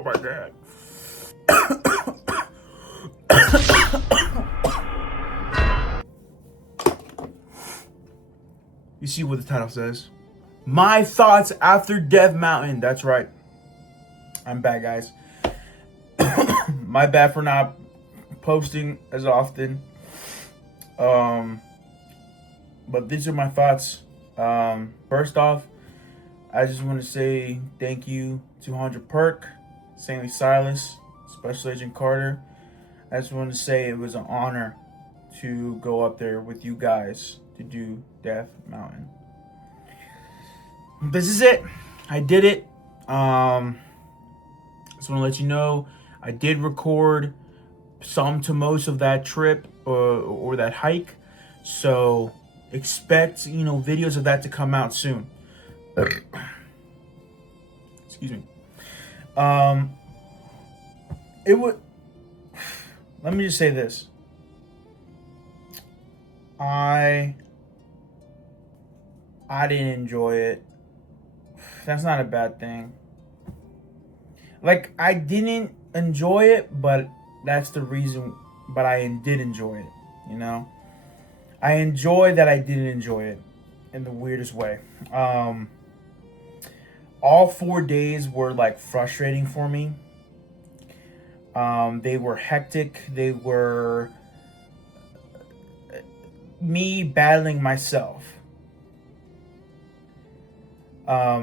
Oh my God. You see what the title says? My thoughts after Death Mountain. That's right. I'm back, guys. My bad for not posting as often. But these are my thoughts. First off, I just want to say thank you to 100 Perk, St. Silas, Special Agent Carter. I just want to say it was an honor to go up there with you guys to do Death Mountain. This is it. I did it. Just want to let you know I did record some to most of that trip or that hike. So expect, videos of that to come out soon. Excuse me. It would. Let me just say this. I didn't enjoy it. That's not a bad thing. Like, I didn't enjoy it, but that's the reason. But I did enjoy it. I enjoy that I didn't enjoy it in the weirdest way. All 4 days were like frustrating for me. They were hectic. They were me battling myself. I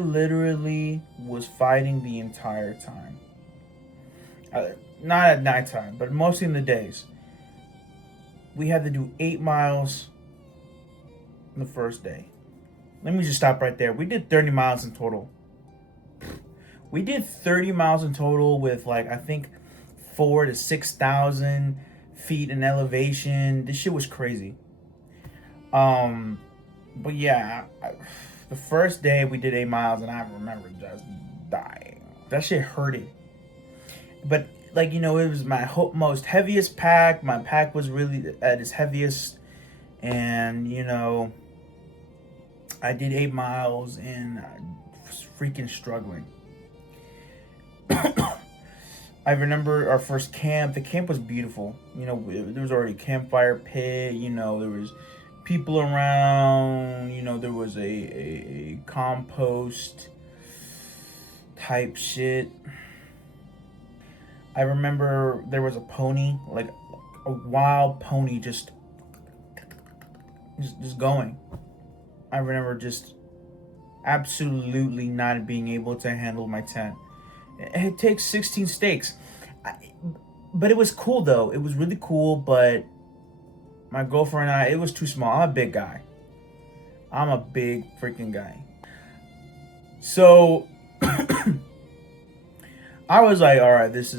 literally was fighting the entire time. Not at nighttime, but mostly in the days. We had to do 8 miles on the first day. Let me just stop right there. We did 30 miles in total. We did 30 miles in total with I think 4,000 to 6,000 feet in elevation. This shit was crazy. But yeah, the first day we did 8 miles and I remember just dying. That shit hurted. But it was my most heaviest pack. My pack was really at its heaviest, and I did 8 miles and I was freaking struggling. I remember our first camp. The camp was beautiful. There was already a campfire pit. There was people around. There was a compost type shit. I remember there was a pony, like a wild pony, just going. I remember just absolutely not being able to handle my tent. It takes 16 steaks. But it was cool, though. It was really cool, but my girlfriend and I, it was too small. I'm a big guy. I'm a big freaking guy. So I was like, all right, this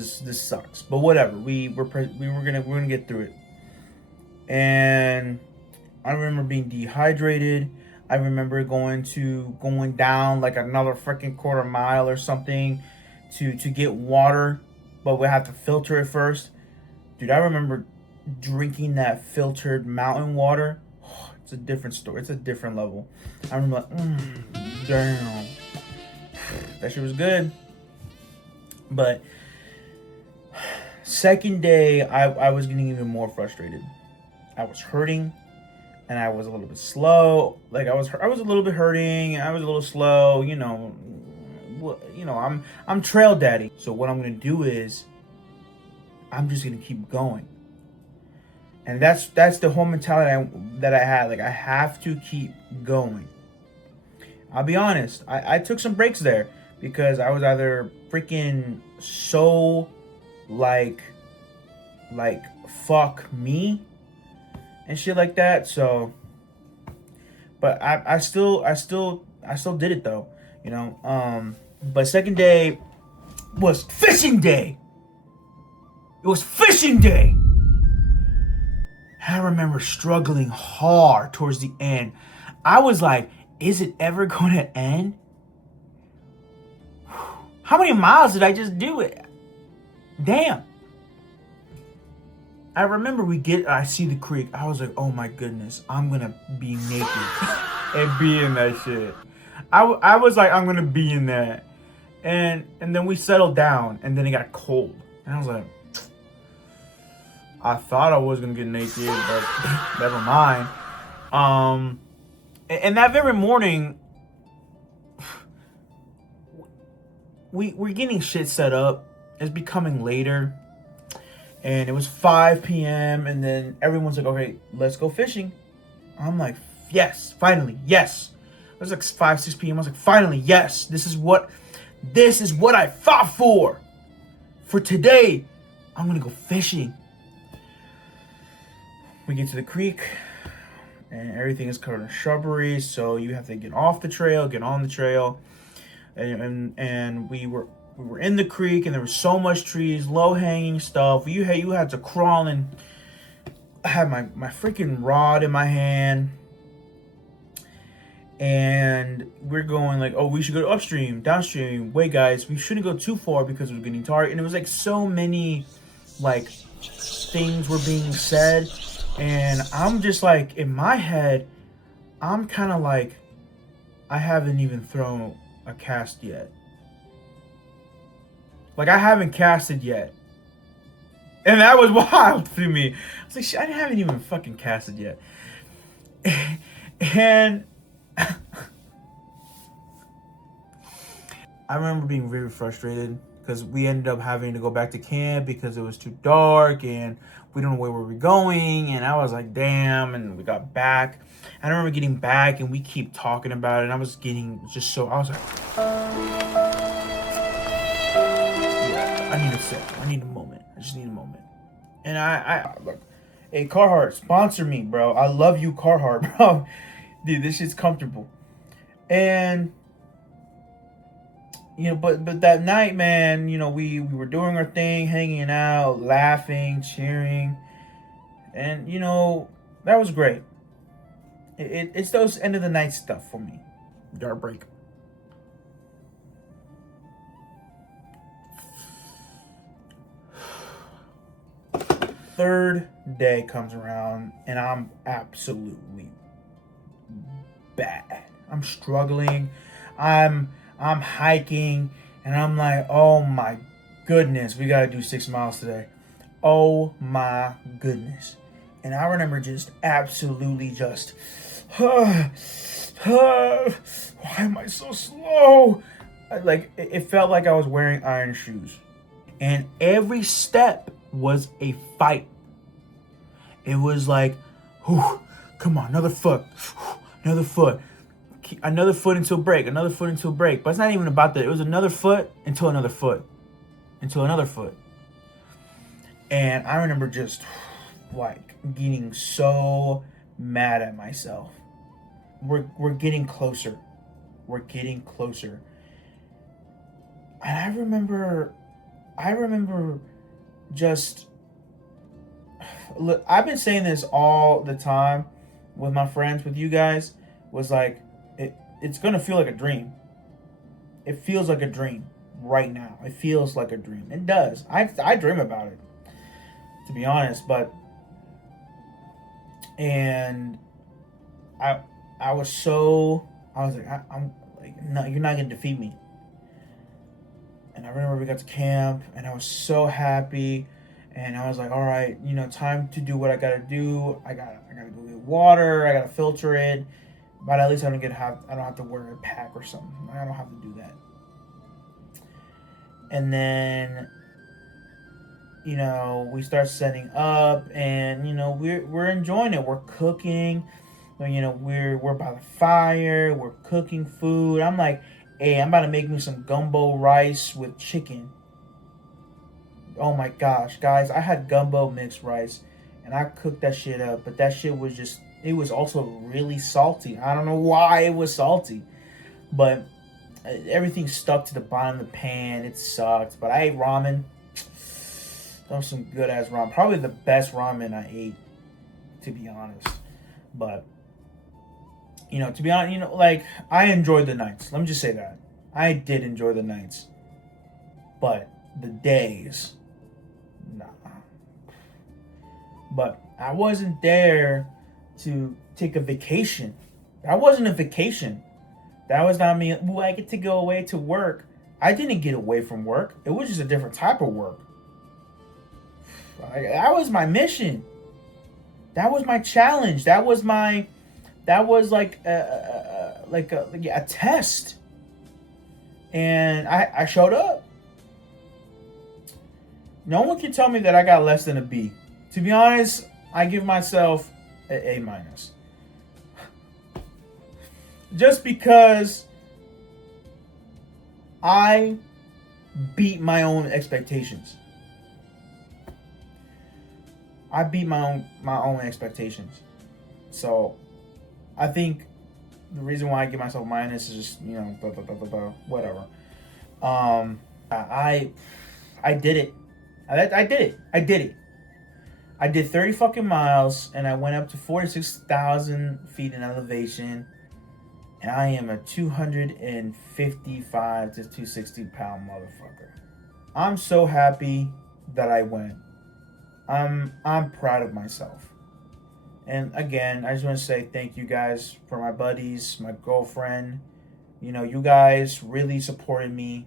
sucks, but whatever. We're gonna get through it. And I remember being dehydrated. I remember going down like another freaking quarter mile or something to get water, but we have to filter it first. Dude, I remember drinking that filtered mountain water. Oh, it's a different story. It's a different level. I remember damn, that shit was good. But second day, I was getting even more frustrated. I was hurting, and I was a little bit slow. I was a little bit hurting. I was a little slow. I'm trail daddy. So what I'm gonna do is, I'm just gonna keep going. And that's the whole mentality that I had. I have to keep going. I'll be honest. I took some breaks there because I was either freaking so fuck me and shit like that. So, but I still did it though. But second day was fishing day. It was fishing day. I remember struggling hard towards the end. I was like, is it ever going to end? How many miles did I just do it? Damn. I remember I see the creek. I was like, oh my goodness, I'm going to be naked. and be in that shit. I was like, I'm gonna be in that, and then we settled down, and then it got cold, and I was like, I thought I was gonna get naked, but never mind. And that very morning, we're getting shit set up. It's becoming later, and it was 5 p.m. And then everyone's like, "Okay, let's go fishing." I'm like, "Yes, finally, yes." It was like 5, 6 p.m. I was like, "Finally, yes. This is what I fought for. For today, I'm gonna go fishing." We get to the creek, and everything is covered in shrubbery, so you have to get off the trail, get on the trail, and we were in the creek, and there was so much trees, low hanging stuff. You had to crawl, and I had my freaking rod in my hand, and we're going like, oh, we should go upstream, downstream. Wait, guys, we shouldn't go too far because we're getting tired. And it was like so many like things were being said, and I'm just like in my head, I'm kind of like, I haven't even thrown a cast yet. Like I haven't casted yet. And that was wild to me. I was like, shit, I haven't even fucking casted yet. And I remember being very frustrated because we ended up having to go back to camp because it was too dark and we don't know where we were going. And I was like, damn. And we got back. I remember getting back and we keep talking about it. And I was getting just so, I was like, yeah, I need a sec. I need a moment. I just need a moment. And I look, hey, Carhartt, sponsor me, bro. I love you, Carhartt, bro. Dude, this shit's comfortable. And but that night, man, we were doing our thing, hanging out, laughing, cheering, and that was great. It's those end of the night stuff for me. Dark break. Third day comes around, and I'm absolutely bad. I'm struggling. I'm hiking, and I'm like, oh my goodness, we gotta do 6 miles today. Oh my goodness. And I remember just absolutely just, why am I so slow? Like, it felt like I was wearing iron shoes. And every step was a fight. It was like, whew, come on, another foot, another foot. Another foot until break, another foot until break. But it's not even about that. It was another foot until another foot, until another foot. And I remember just like getting so mad at myself. We're getting closer. We're getting closer. And I remember just look, I've been saying this all the time with my friends, with you guys, was like, it's gonna feel like a dream. It feels like a dream right now. It feels like a dream. It does. I dream about it, to be honest. But and I was like, I'm like, no, you're not gonna defeat me. And I remember we got to camp, and I was so happy. And I was like, all right, time to do what I gotta do. I gotta go get water. I gotta filter it. But at least I don't have to wear a pack or something. I don't have to do that. And then, we start setting up, and we're enjoying it. We're cooking. We're by the fire. We're cooking food. I'm like, hey, I'm about to make me some gumbo rice with chicken. Oh my gosh, guys, I had gumbo mixed rice, and I cooked that shit up. But that shit was just, it was also really salty. I don't know why it was salty, but everything stuck to the bottom of the pan. It sucked. But I ate ramen. That was some good ass ramen. Probably the best ramen I ate, to be honest. But to be honest, like, I enjoyed the nights. Let me just say that I did enjoy the nights, but the days, nah. But I wasn't there to take a vacation. That wasn't a vacation. That was not me. Ooh, I get to go away to work. I didn't get away from work. It was just a different type of work. That was my mission. That was my challenge. That was my. That was like a test, and I showed up. No one can tell me that I got less than a B. To be honest, I give myself an A minus. Just because I beat my own expectations. I beat my own expectations. So I think the reason why I give myself a minus is just, blah, blah, blah, blah, blah, whatever. I did it. I did it. I did it. I did 30 fucking miles and I went up to 46,000 feet in elevation. And I am a 255 to 260 pound motherfucker. I'm so happy that I went. I'm proud of myself. And again, I just want to say thank you guys for my buddies, my girlfriend. You guys really supported me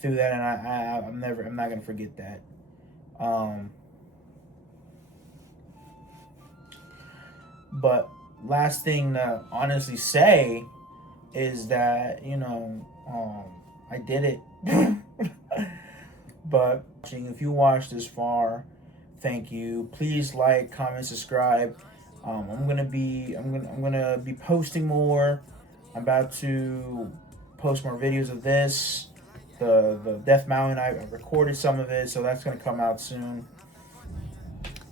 through that, and I'm not gonna forget that. But last thing to honestly say is that I did it. But if you watched this far, thank you. Please like, comment, subscribe. I'm gonna be posting more. I'm about to post more videos of this. The Death Mountain, I recorded some of it, so that's gonna come out soon.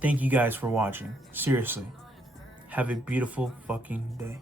Thank you guys for watching. Seriously. Have a beautiful fucking day.